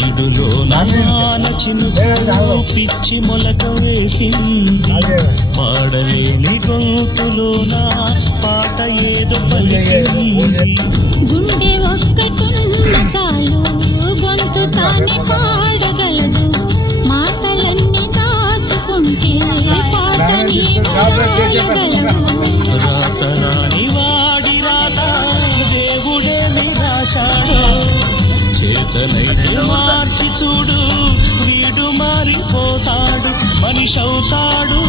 వీడులో నాన చినుకు పిచ్చి మొలక వేసింది పాడలేని గొంతులోన పాట ఏదో పలికింది గుండె ఒక్కటున్న చాలు గొంతు తానే పాడగలదు మాటలన్నీ దాచుకుంటే పాటని రాతరాని వాడి రాత దేవుడే నిరాశాడు చేతనైతే మార్చి చూడు వీడు మారిపోతాడు మనిషి అవుతాడు.